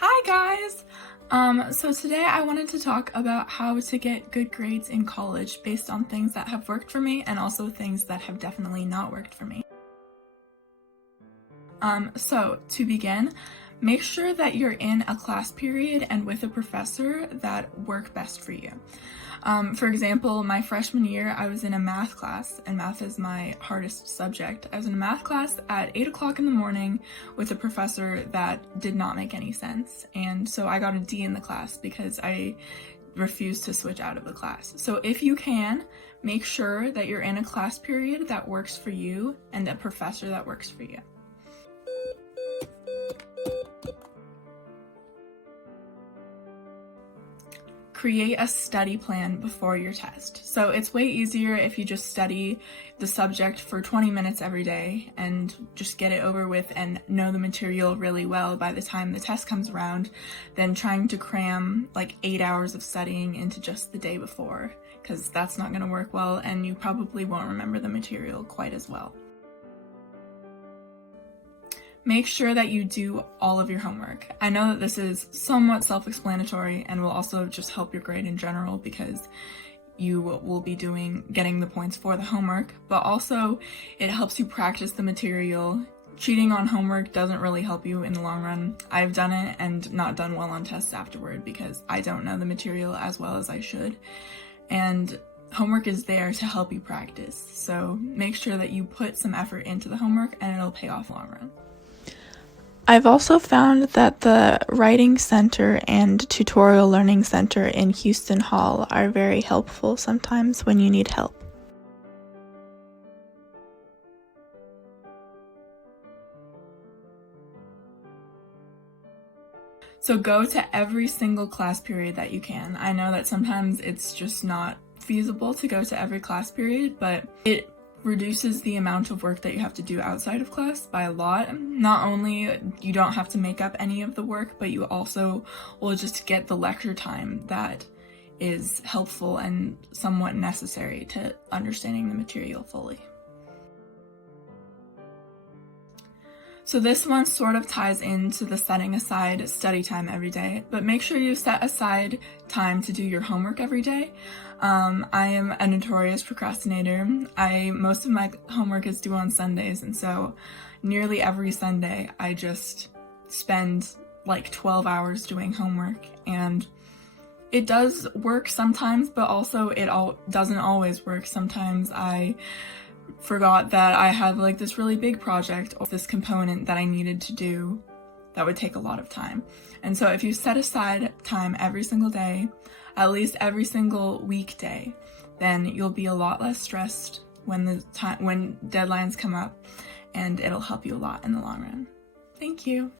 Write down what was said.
Hi guys! So today I wanted to talk about how to get good grades in college based on things that have worked for me and also things that have definitely not worked for me. So to begin, make sure that you're in a class period and with a professor that work best for you. For example, my freshman year, I was in a math class, and math is my hardest subject. I was in a math class at 8 o'clock in the morning with a professor that did not make any sense, and so I got a D in the class because I refused to switch out of the class. So if you can, make sure that you're in a class period that works for you and a professor that works for you. Create a study plan before your test. So it's way easier if you just study the subject for 20 minutes every day and just get it over with and know the material really well by the time the test comes around than trying to cram like 8 hours of studying into just the day before, because that's not going to work well and you probably won't remember the material quite as well. Make sure that you do all of your homework. I know that this is somewhat self-explanatory and will also just help your grade in general because you will be getting the points for the homework, but also it helps you practice the material. Cheating on homework doesn't really help you in the long run. I've done it and not done well on tests afterward because I don't know the material as well as I should. And homework is there to help you practice. So make sure that you put some effort into the homework and it'll pay off long run. I've also found that the Writing Center and Tutorial Learning Center in Houston Hall are very helpful sometimes when you need help. So go to every single class period that you can. I know that sometimes it's just not feasible to go to every class period, but it reduces the amount of work that you have to do outside of class by a lot. Not only you don't have to make up any of the work, but you also will just get the lecture time that is helpful and somewhat necessary to understanding the material fully. So this one sort of ties into the setting aside study time every day, but make sure you set aside time to do your homework every day. I am a notorious procrastinator. Most of my homework is due on Sundays, and so nearly every Sunday I just spend like 12 hours doing homework, and it does work sometimes, but also it doesn't always work. Sometimes I forgot that I had like this really big project or this component that I needed to do that would take a lot of time. And so if you set aside time every single day, at least every single weekday, then you'll be a lot less stressed when deadlines come up, and it'll help you a lot in the long run. Thank you.